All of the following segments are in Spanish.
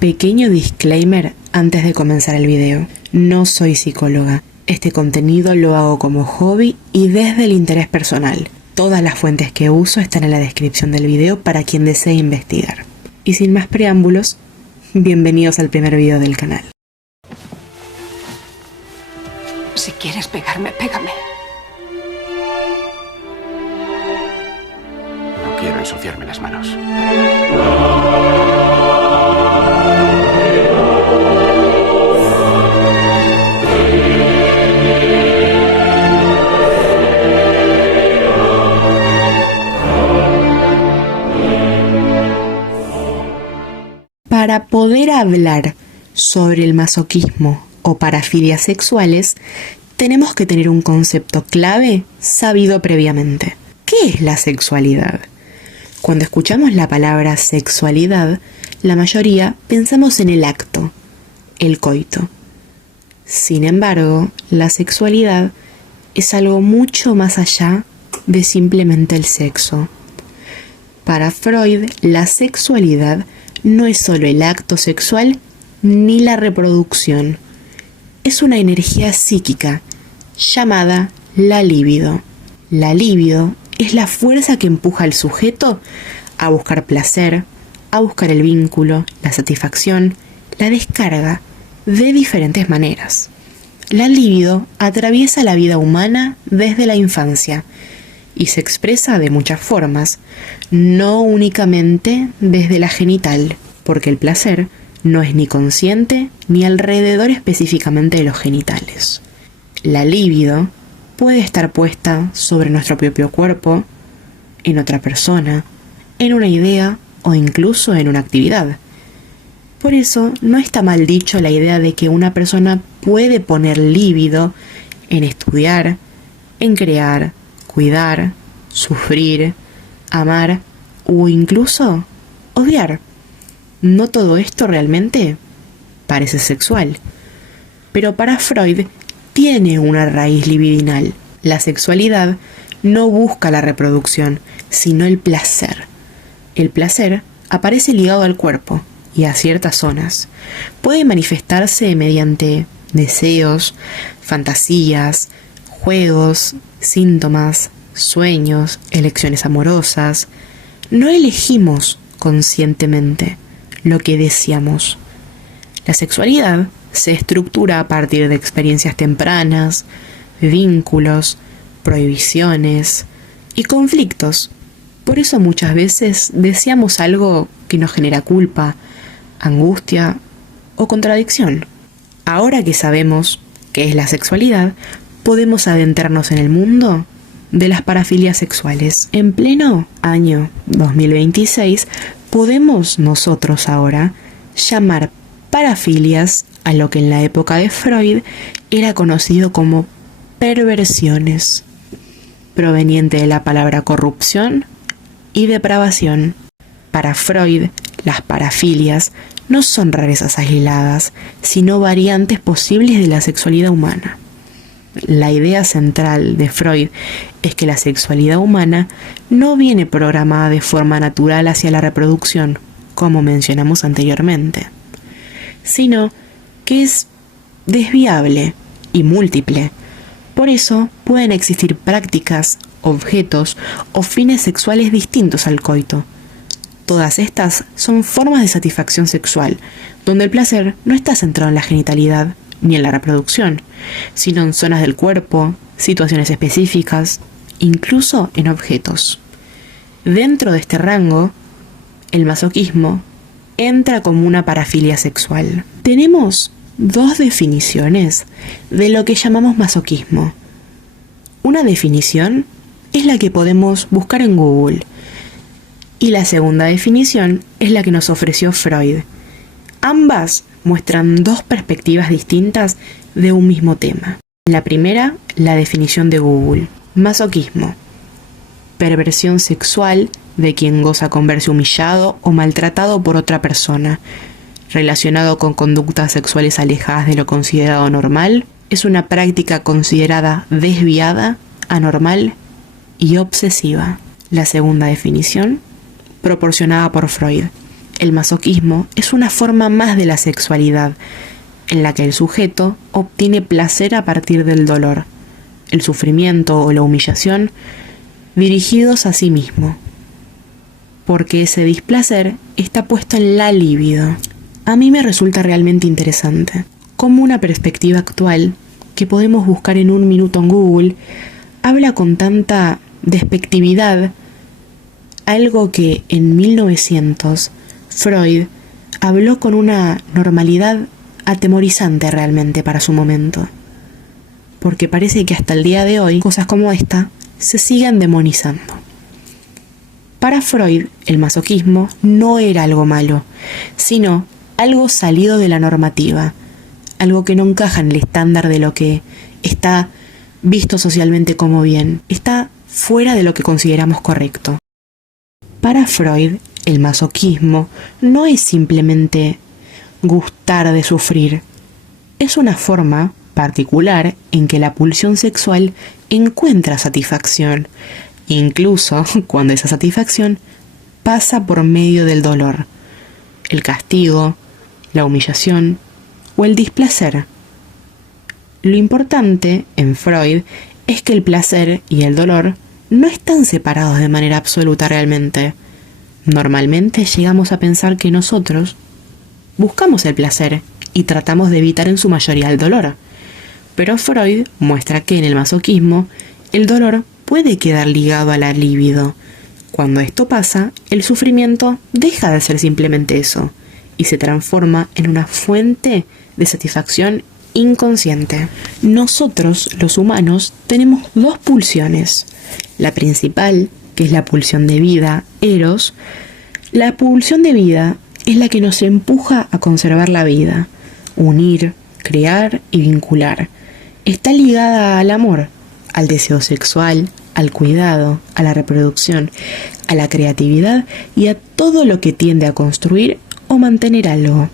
Pequeño disclaimer antes de comenzar el video. No soy psicóloga. Este contenido lo hago como hobby y desde el interés personal. Todas las fuentes que uso están en la descripción del video para quien desee investigar. Y sin más preámbulos, bienvenidos al primer video del canal. Si quieres pegarme, pégame. No quiero ensuciarme las manos. Para poder hablar sobre el masoquismo o parafilias sexuales, tenemos que tener un concepto clave sabido previamente. ¿Qué es la sexualidad? Cuando escuchamos la palabra sexualidad, la mayoría pensamos en el acto, el coito. Sin embargo, la sexualidad es algo mucho más allá de simplemente el sexo. Para Freud, la sexualidad no es solo el acto sexual ni la reproducción. Es una energía psíquica llamada la libido. La libido es la fuerza que empuja al sujeto a buscar placer, a buscar el vínculo, la satisfacción, la descarga de diferentes maneras. La libido atraviesa la vida humana desde la infancia y se expresa de muchas formas, no únicamente desde la genital, porque el placer no es ni consciente ni alrededor específicamente de los genitales. La libido puede estar puesta sobre nuestro propio cuerpo, en otra persona, en una idea o incluso en una actividad. Por eso no está mal dicho la idea de que una persona puede poner libido en estudiar, en crear, cuidar, sufrir, amar o incluso odiar. No todo esto realmente parece sexual, pero para Freud tiene una raíz libidinal. La sexualidad no busca la reproducción, sino el placer. El placer aparece ligado al cuerpo y a ciertas zonas. Puede manifestarse mediante deseos, fantasías, juegos, síntomas, sueños, elecciones amorosas. No elegimos conscientemente lo que deseamos. La sexualidad se estructura a partir de experiencias tempranas, vínculos, prohibiciones y conflictos. Por eso muchas veces deseamos algo que nos genera culpa, angustia o contradicción. Ahora que sabemos qué es la sexualidad, podemos adentrarnos en el mundo de las parafilias sexuales. En pleno año 2026, podemos nosotros ahora llamar parafilias a lo que en la época de Freud era conocido como perversiones, proveniente de la palabra corrupción y depravación. Para Freud, las parafilias no son rarezas aisladas, sino variantes posibles de la sexualidad humana. La idea central de Freud es que la sexualidad humana no viene programada de forma natural hacia la reproducción, como mencionamos anteriormente, sino que es desviable y múltiple. Por eso pueden existir prácticas, objetos o fines sexuales distintos al coito. Todas estas son formas de satisfacción sexual, donde el placer no está centrado en la genitalidad ni en la reproducción, sino en zonas del cuerpo, situaciones específicas, incluso en objetos. Dentro de este rango, el masoquismo entra como una parafilia sexual. Tenemos dos definiciones de lo que llamamos masoquismo. Una definición es la que podemos buscar en Google y la segunda definición es la que nos ofreció Freud. Ambas muestran dos perspectivas distintas de un mismo tema. La primera, la definición de Google. Masoquismo: perversión sexual de quien goza con verse humillado o maltratado por otra persona, relacionado con conductas sexuales alejadas de lo considerado normal. Es una práctica considerada desviada, anormal y obsesiva. La segunda definición, proporcionada por Freud, el masoquismo es una forma más de la sexualidad, en la que el sujeto obtiene placer a partir del dolor, el sufrimiento o la humillación dirigidos a sí mismo, porque ese displacer está puesto en la libido. A mí me resulta realmente interesante cómo una perspectiva actual, que podemos buscar en un minuto en Google, habla con tanta despectividad algo que en 1900 Freud habló con una normalidad atemorizante realmente para su momento, porque parece que hasta el día de hoy cosas como esta se siguen demonizando. Para Freud, el masoquismo no era algo malo, sino algo salido de la normativa, algo que no encaja en el estándar de lo que está visto socialmente como bien, está fuera de lo que consideramos correcto. Para Freud, el masoquismo no es simplemente gustar de sufrir, es una forma particular en que la pulsión sexual encuentra satisfacción, incluso cuando esa satisfacción pasa por medio del dolor, el castigo, la humillación o el displacer. Lo importante en Freud es que el placer y el dolor no están separados de manera absoluta realmente. Normalmente llegamos a pensar que nosotros buscamos el placer y tratamos de evitar en su mayoría el dolor. Pero Freud muestra que en el masoquismo el dolor puede quedar ligado a la libido. Cuando esto pasa, el sufrimiento deja de ser simplemente eso y se transforma en una fuente de satisfacción inconsciente. Nosotros, los humanos, tenemos dos pulsiones. La principal, que es la pulsión de vida, Eros. La pulsión de vida es la que nos empuja a conservar la vida, unir, crear y vincular. Está ligada al amor, al deseo sexual, al cuidado, a la reproducción, a la creatividad y a todo lo que tiende a construir o mantener algo.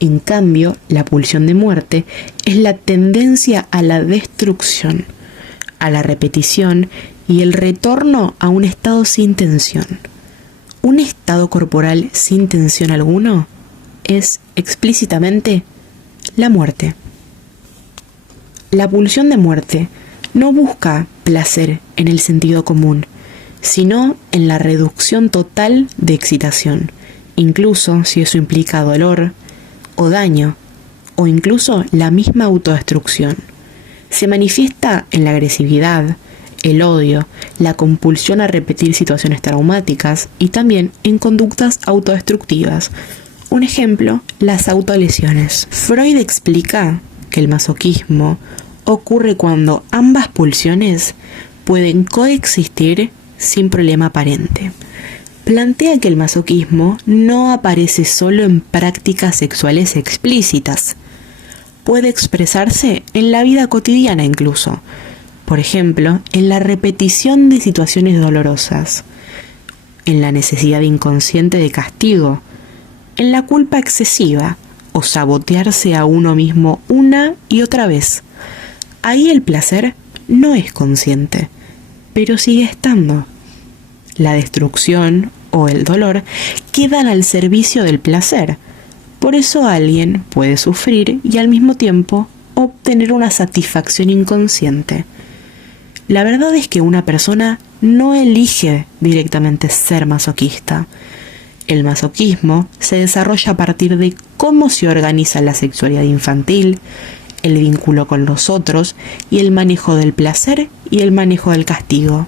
En cambio, la pulsión de muerte es la tendencia a la destrucción, a la repetición y el retorno a un estado sin tensión. Un estado corporal sin tensión alguno es explícitamente la muerte. La pulsión de muerte no busca placer en el sentido común, sino en la reducción total de excitación, incluso si eso implica dolor o daño, o incluso la misma autodestrucción. Se manifiesta en la agresividad, el odio, la compulsión a repetir situaciones traumáticas y también en conductas autodestructivas. Un ejemplo, las autolesiones. Freud explica que el masoquismo ocurre cuando ambas pulsiones pueden coexistir sin problema aparente. Plantea que el masoquismo no aparece solo en prácticas sexuales explícitas. Puede expresarse en la vida cotidiana incluso. Por ejemplo, en la repetición de situaciones dolorosas, en la necesidad inconsciente de castigo, en la culpa excesiva o sabotearse a uno mismo una y otra vez. Ahí el placer no es consciente, pero sigue estando. La destrucción o el dolor quedan al servicio del placer. Por eso alguien puede sufrir y al mismo tiempo obtener una satisfacción inconsciente. La verdad es que una persona no elige directamente ser masoquista. El masoquismo se desarrolla a partir de cómo se organiza la sexualidad infantil, el vínculo con los otros y el manejo del placer y el manejo del castigo.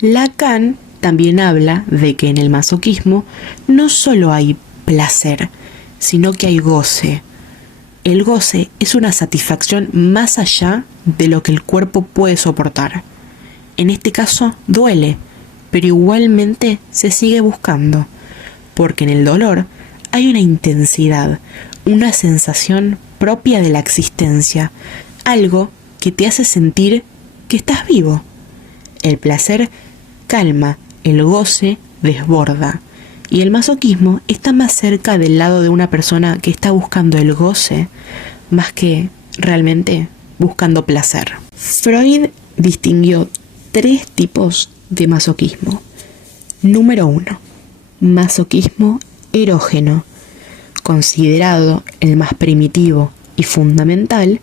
Lacan también habla de que en el masoquismo no solo hay placer, sino que hay goce. El goce es una satisfacción más allá de lo que el cuerpo puede soportar. En este caso duele, pero igualmente se sigue buscando, porque en el dolor hay una intensidad, una sensación propia de la existencia, algo que te hace sentir que estás vivo. El placer calma, el goce desborda, y el masoquismo está más cerca del lado de una persona que está buscando el goce, más que realmente buscando placer. Freud distinguió 3 tipos de masoquismo. Número 1. Masoquismo erógeno. Considerado el más primitivo y fundamental,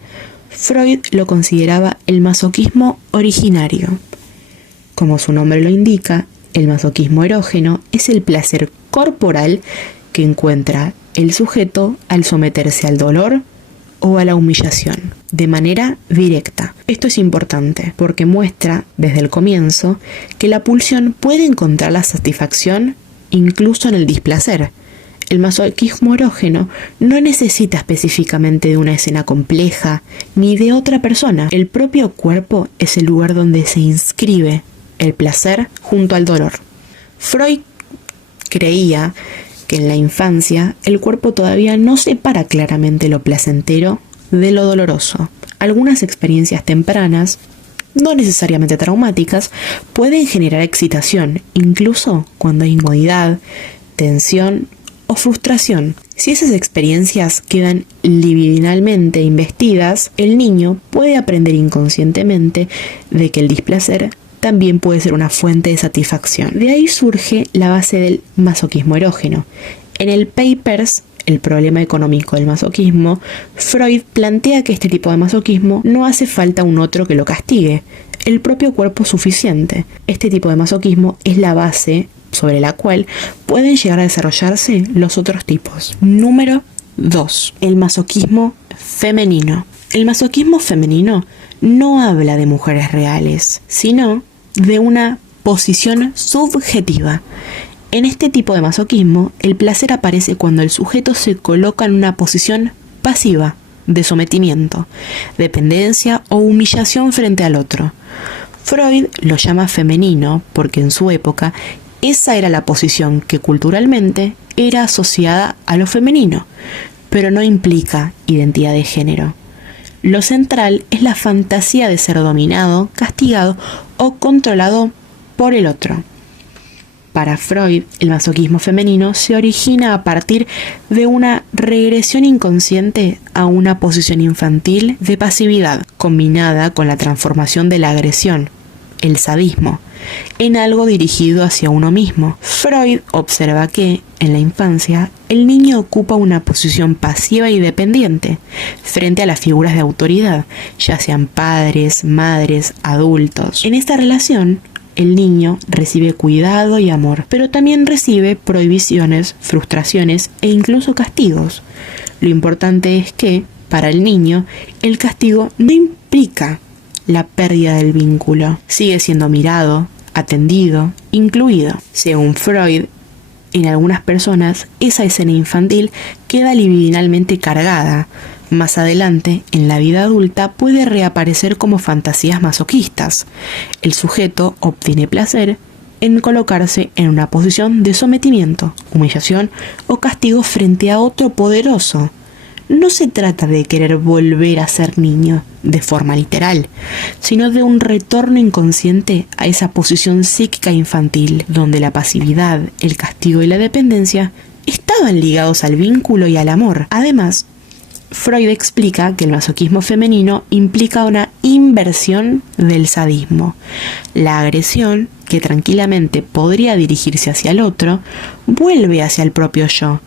Freud lo consideraba el masoquismo originario. Como su nombre lo indica, el masoquismo erógeno es el placer corporal que encuentra el sujeto al someterse al dolor o a la humillación, de manera directa. Esto es importante porque muestra desde el comienzo que la pulsión puede encontrar la satisfacción incluso en el displacer. El masoquismo erógeno no necesita específicamente de una escena compleja ni de otra persona. El propio cuerpo es el lugar donde se inscribe el placer junto al dolor. Freud creía que en la infancia el cuerpo todavía no separa claramente lo placentero de lo doloroso. Algunas experiencias tempranas, no necesariamente traumáticas, pueden generar excitación, incluso cuando hay incomodidad, tensión o frustración. Si esas experiencias quedan libidinalmente investidas, el niño puede aprender inconscientemente de que el displacer también puede ser una fuente de satisfacción. De ahí surge la base del masoquismo erógeno. En el Papers, el problema económico del masoquismo, Freud plantea que este tipo de masoquismo no hace falta un otro que lo castigue, el propio cuerpo es suficiente. Este tipo de masoquismo es la base sobre la cual pueden llegar a desarrollarse los otros tipos. Número 2. El masoquismo femenino. El masoquismo femenino no habla de mujeres reales, sino de una posición subjetiva. En este tipo de masoquismo, el placer aparece cuando el sujeto se coloca en una posición pasiva, de sometimiento, dependencia o humillación frente al otro. Freud lo llama femenino porque en su época esa era la posición que culturalmente era asociada a lo femenino, pero no implica identidad de género. Lo central es la fantasía de ser dominado, castigado o controlado por el otro. Para Freud, el masoquismo femenino se origina a partir de una regresión inconsciente a una posición infantil de pasividad, combinada con la transformación de la agresión, el sadismo, en algo dirigido hacia uno mismo. Freud observa que, en la infancia, el niño ocupa una posición pasiva y dependiente frente a las figuras de autoridad, ya sean padres, madres, adultos. En esta relación, el niño recibe cuidado y amor, pero también recibe prohibiciones, frustraciones e incluso castigos. Lo importante es que, para el niño, el castigo no implica la pérdida del vínculo. Sigue siendo mirado, atendido, incluido. Según Freud, en algunas personas esa escena infantil queda libidinalmente cargada. Más adelante, en la vida adulta, puede reaparecer como fantasías masoquistas. El sujeto obtiene placer en colocarse en una posición de sometimiento, humillación o castigo frente a otro poderoso. No se trata de querer volver a ser niño de forma literal, sino de un retorno inconsciente a esa posición psíquica infantil, donde la pasividad, el castigo y la dependencia estaban ligados al vínculo y al amor. Además, Freud explica que el masoquismo femenino implica una inversión del sadismo. La agresión, que tranquilamente podría dirigirse hacia el otro, vuelve hacia el propio yo,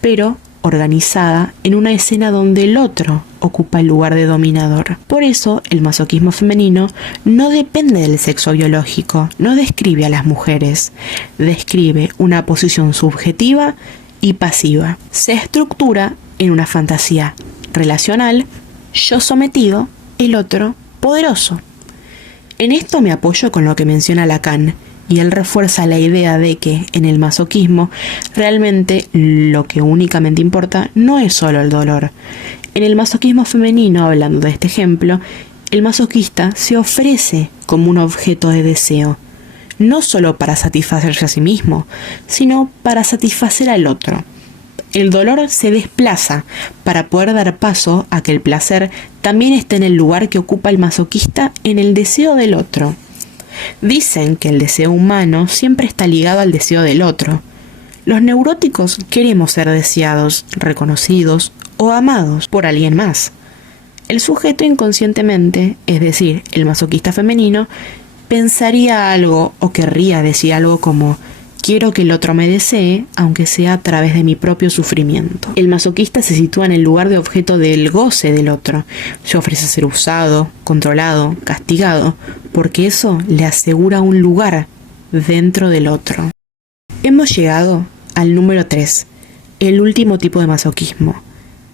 pero organizada en una escena donde el otro ocupa el lugar de dominador. Por eso, el masoquismo femenino no depende del sexo biológico, no describe a las mujeres, describe una posición subjetiva y pasiva. Se estructura en una fantasía relacional, yo sometido, el otro poderoso. En esto me apoyo con lo que menciona Lacan, y él refuerza la idea de que en el masoquismo realmente lo que únicamente importa no es solo el dolor. En el masoquismo femenino, hablando de este ejemplo, el masoquista se ofrece como un objeto de deseo, no solo para satisfacerse a sí mismo, sino para satisfacer al otro. El dolor se desplaza para poder dar paso a que el placer también esté en el lugar que ocupa el masoquista en el deseo del otro. Dicen que el deseo humano siempre está ligado al deseo del otro. Los neuróticos queremos ser deseados, reconocidos o amados por alguien más. El sujeto inconscientemente, es decir, el masoquista femenino, pensaría algo o querría decir algo como: Quiero que el otro me desee, aunque sea a través de mi propio sufrimiento. El masoquista se sitúa en el lugar de objeto del goce del otro. Se ofrece a ser usado, controlado, castigado, porque eso le asegura un lugar dentro del otro. Hemos llegado al número 3, el último tipo de masoquismo,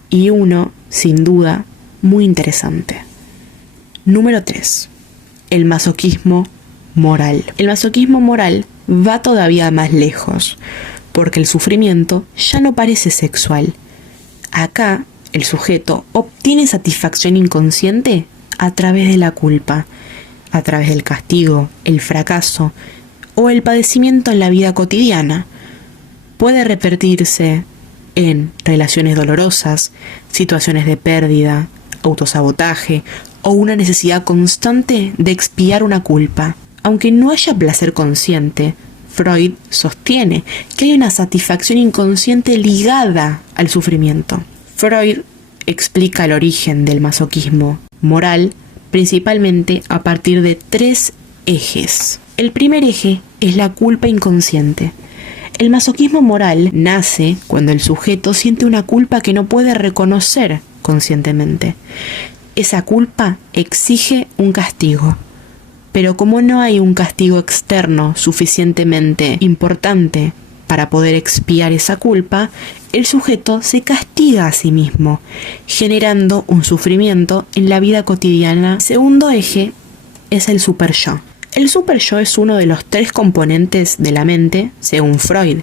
y uno, sin duda, muy interesante. Número 3. El masoquismo moral. El masoquismo moral va todavía más lejos, porque el sufrimiento ya no parece sexual. Acá, el sujeto obtiene satisfacción inconsciente a través de la culpa, a través del castigo, el fracaso o el padecimiento en la vida cotidiana. Puede repetirse en relaciones dolorosas, situaciones de pérdida, autosabotaje o una necesidad constante de expiar una culpa. Aunque no haya placer consciente, Freud sostiene que hay una satisfacción inconsciente ligada al sufrimiento. Freud explica el origen del masoquismo moral principalmente a partir de 3 ejes. El primer eje es la culpa inconsciente. El masoquismo moral nace cuando el sujeto siente una culpa que no puede reconocer conscientemente. Esa culpa exige un castigo. Pero como no hay un castigo externo suficientemente importante para poder expiar esa culpa, el sujeto se castiga a sí mismo, generando un sufrimiento en la vida cotidiana. El segundo eje es el superyo. El superyo es uno de los 3 componentes de la mente, según Freud.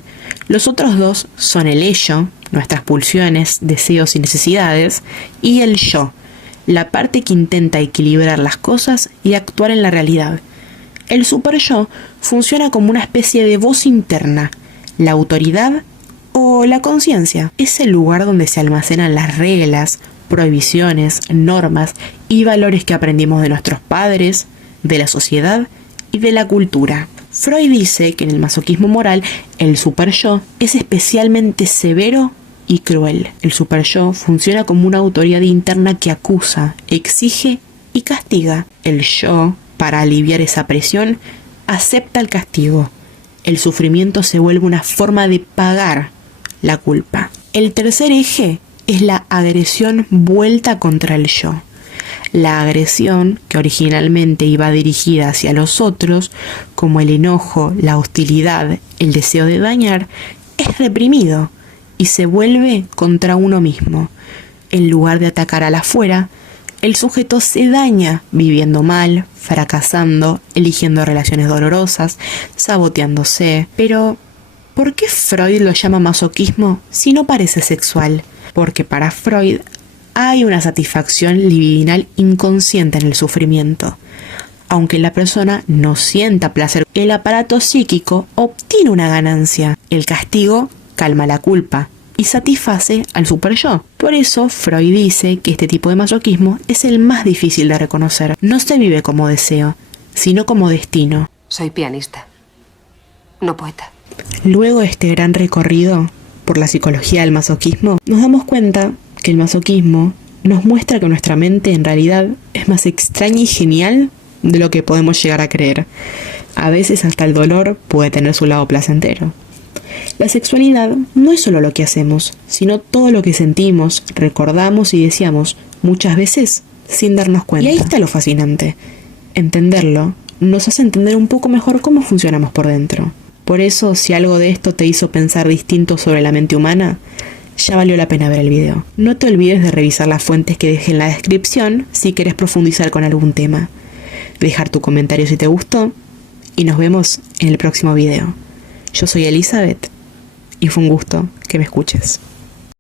Los otros 2 son el ello, nuestras pulsiones, deseos y necesidades, y el yo, la parte que intenta equilibrar las cosas y actuar en la realidad. El superyo funciona como una especie de voz interna, la autoridad o la conciencia. Es el lugar donde se almacenan las reglas, prohibiciones, normas y valores que aprendimos de nuestros padres, de la sociedad y de la cultura. Freud dice que en el masoquismo moral el superyo es especialmente severo y cruel. El superyo funciona como una autoridad interna que acusa, exige y castiga. El yo, para aliviar esa presión, acepta el castigo. El sufrimiento se vuelve una forma de pagar la culpa. El tercer eje es la agresión vuelta contra el yo. La agresión, que originalmente iba dirigida hacia los otros, como el enojo, la hostilidad, el deseo de dañar, es reprimido y se vuelve contra uno mismo. En lugar de atacar al afuera, el sujeto se daña viviendo mal, fracasando, eligiendo relaciones dolorosas, saboteándose. Pero, ¿por qué Freud lo llama masoquismo si no parece sexual? Porque para Freud hay una satisfacción libidinal inconsciente en el sufrimiento. Aunque la persona no sienta placer, el aparato psíquico obtiene una ganancia. El castigo calma la culpa y satisface al superyo. Por eso Freud dice que este tipo de masoquismo es el más difícil de reconocer. No se vive como deseo, sino como destino. Soy pianista, no poeta. Luego de este gran recorrido por la psicología del masoquismo, nos damos cuenta que el masoquismo nos muestra que nuestra mente en realidad es más extraña y genial de lo que podemos llegar a creer. A veces hasta el dolor puede tener su lado placentero. La sexualidad no es solo lo que hacemos, sino todo lo que sentimos, recordamos y deseamos, muchas veces sin darnos cuenta. Y ahí está lo fascinante. Entenderlo nos hace entender un poco mejor cómo funcionamos por dentro. Por eso, si algo de esto te hizo pensar distinto sobre la mente humana, ya valió la pena ver el video. No te olvides de revisar las fuentes que dejé en la descripción si querés profundizar con algún tema. Dejar tu comentario si te gustó y nos vemos en el próximo video. Yo soy Elizabeth y fue un gusto que me escuches.